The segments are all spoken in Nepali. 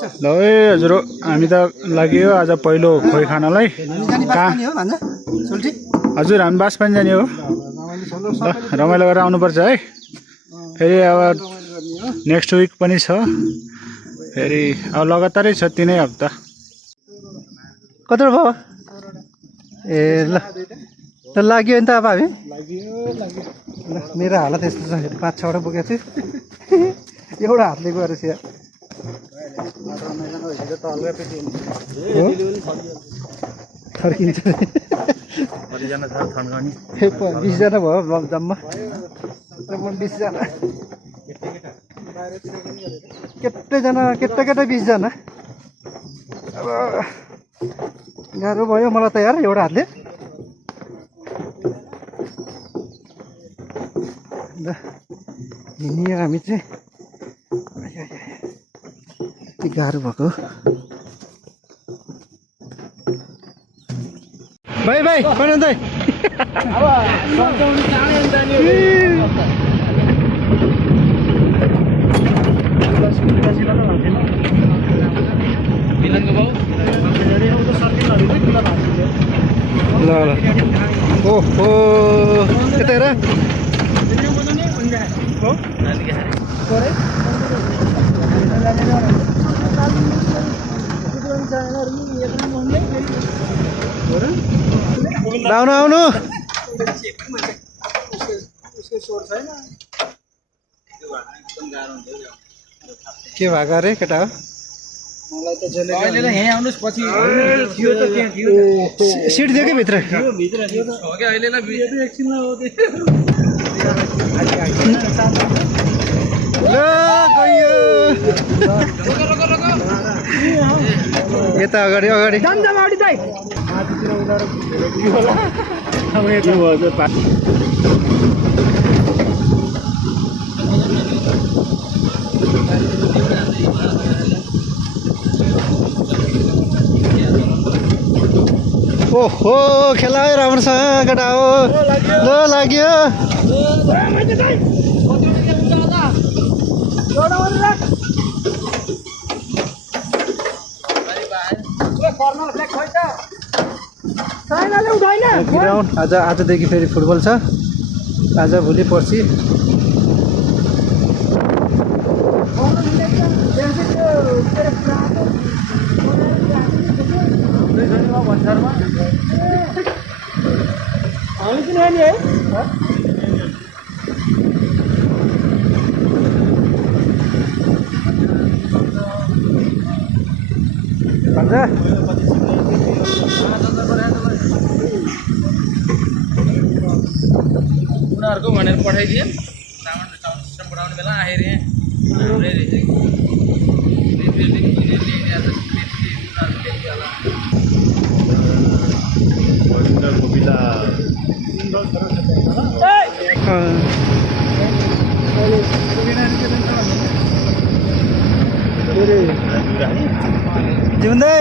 ल है हजुर हामी त लाग्यो आज पहिलो खोइ खानलाई हजुर हामी बासपानी जाने हो ल रमाइलो गरेर आउनुपर्छ है फेरि अब नेक्स्ट विक पनि छ फेरि अब लगातारै छ 3 हप्ता कत्रो भयो ए ल त लाग्यो नि त अब हामी मेरो हालत यस्तो छ 5-6 वटा बोकेको छु एउटा हातले गएर छ फर्किन्छ 20 जना भयो जम्मा 20 जना केटा 20 जना अब गाह्रो भयो मलाई त यार एउटा हातले हिँड्ने हामी चाहिँ गाह्रो भएको भाइ भाइ कहाँ जान्छ ल ल ओहो यता हेर आउनु आउनु के भएको अरे केटा हो सिट दियो कि भित्र यता अगाडि ओहो खेला है राम्रोसँग केटा हो ल लाग्यो ग्राउन्ड आजदेखि फेरि फुटबल छ आज भोलि पर्सि उनीहरूको भनेर पठाइदिए साउन्ड सिस्टम पठाउने बेला आएर जिउँदै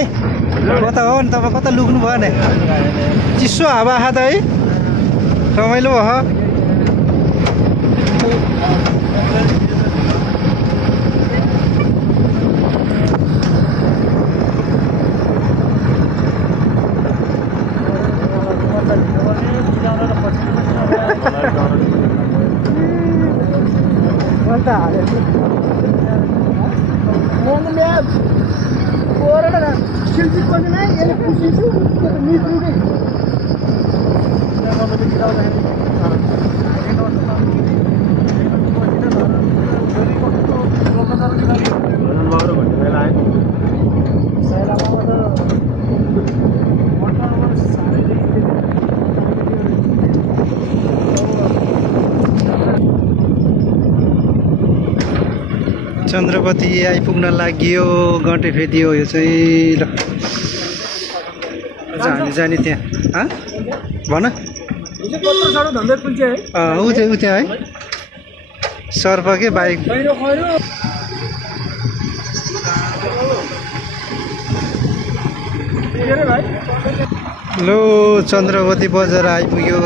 कता हो नि तपाईँ कता लुक्नु भयो नि चिसो हावा खा त है रमाइलो भयो चन्द्रपति आइपुग्न लाग्यो घन्टे फेदियो यो चाहिँ ल हामी जाने त्यहाँ भन ऊ त्यहाँ है सर्प के बाइक लो चन्द्रवती बजार आइपुग्यो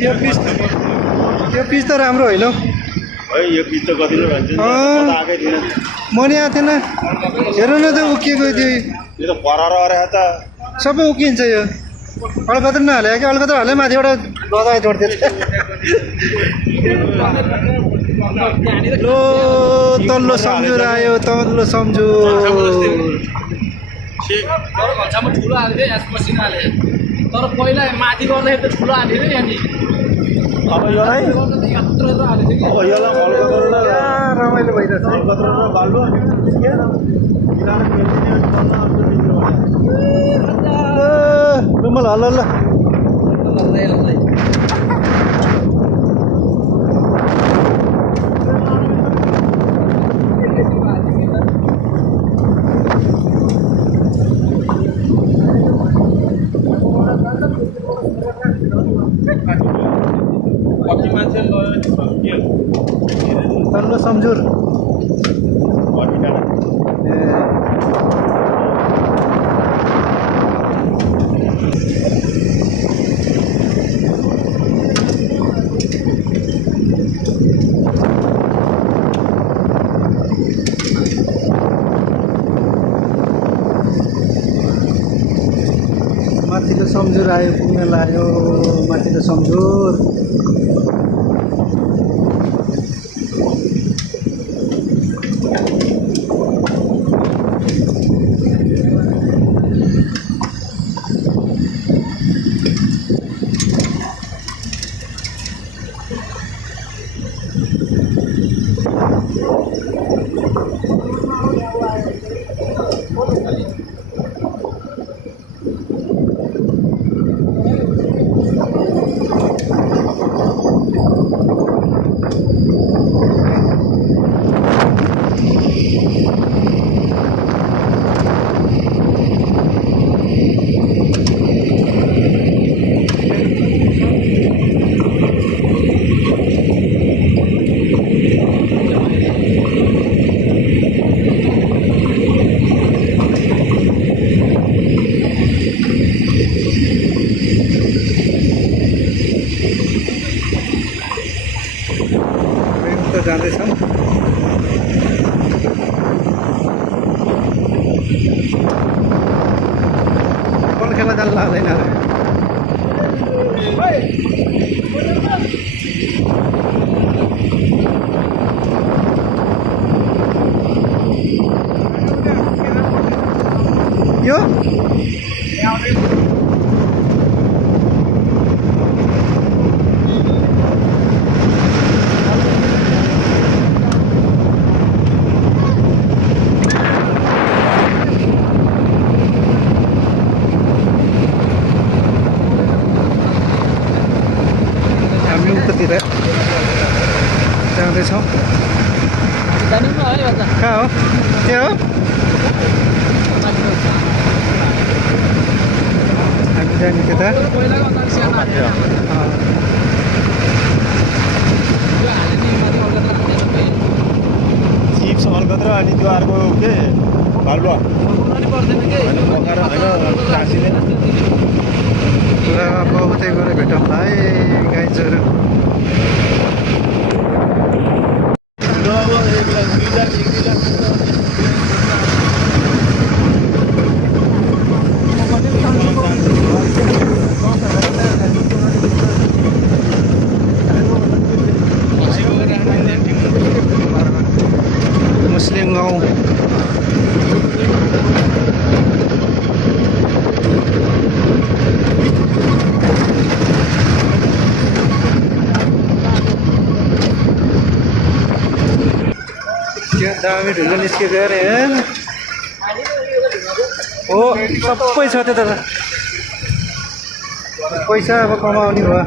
त्यो पिच त राम्रो होइन हौ। है यो पिच त कति नै भन्छ नि त आएकै थिएन म नि आएको थिएन हेर्नु न त उकिएको थियो यो त परार अरे त सबै उकिन्छ यो अलकत्र नहाले कि अलकत्र हाले माथिबाट गदा जोड्थ्यो लो तल्लो सम्झुर आयो तल्लो सम्झुर तर घन्टामा ठुलो हाल्यो क्या यहाँ मसिनो हाले तर पहिला माथि गर्दाखेरि त ठुलो हाल्यो नि यहाँनिर अब योलाई गर्दा त यत्रो यत्रो हालेको थियो अब योलाई मलकत्र र रमाइलो भइरहेछ मलकत्र र बाल्बो रुमल हल्ला ल कि कति मान्छे लयो तल्लो सम्झुर माथिल्लो सम्झुर आयो पुग्न लाग्यो माथिल्लो सम्झुर जाँदैछौँ बल खेल्न जानु लाग्दैन यो उतातिर जाँदैछौँ कहाँ हो त्यहाँ हो हामी जाने त्यता चिप्स अलकत्र अनि त्यो अर्को के बाल्बो पुरा बहुतै गएर भेटौँला है गाइजहरू मुस्लिम गाउँ दामी ढुङ्गा निस्केको अरे हो सबै छ त्यो त पैसा अब कमाउने भयो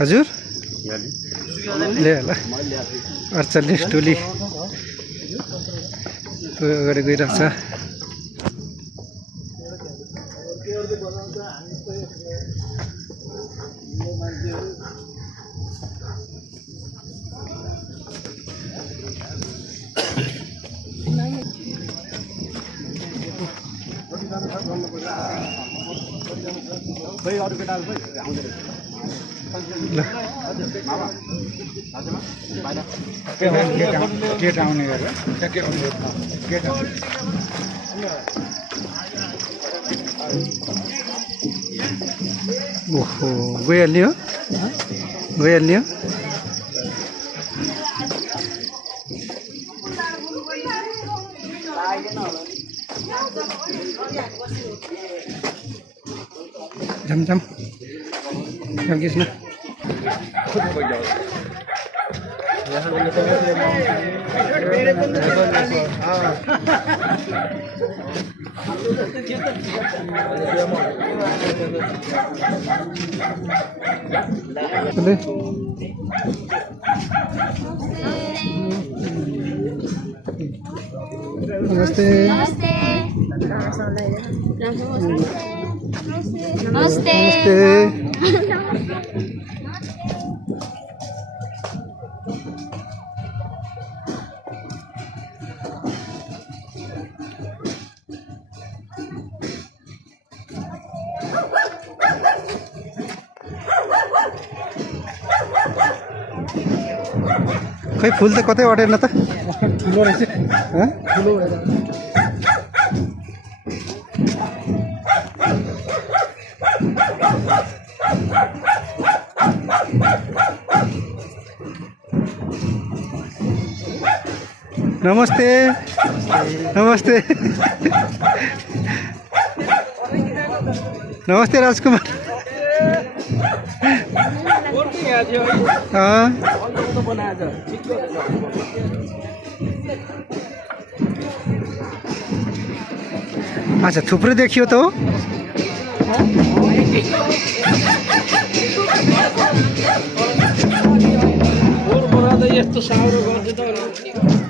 हजुर ले होला 48 टोली अगाडि गइरहेको छ गेट आउने गरेर गेट आउने ओहो गइहाल्ने हो गइहाल्ने हो जम जम जम कृष्ण नमस्ते नमस्ते खै फुल त कतै अटेन त ठुलो रहेछ हँ? ठुलो नमस्ते नमस्ते नमस्ते राजकुमार अच्छा थुप्रै देखियो त हो यस्तो साउरो गर्छ त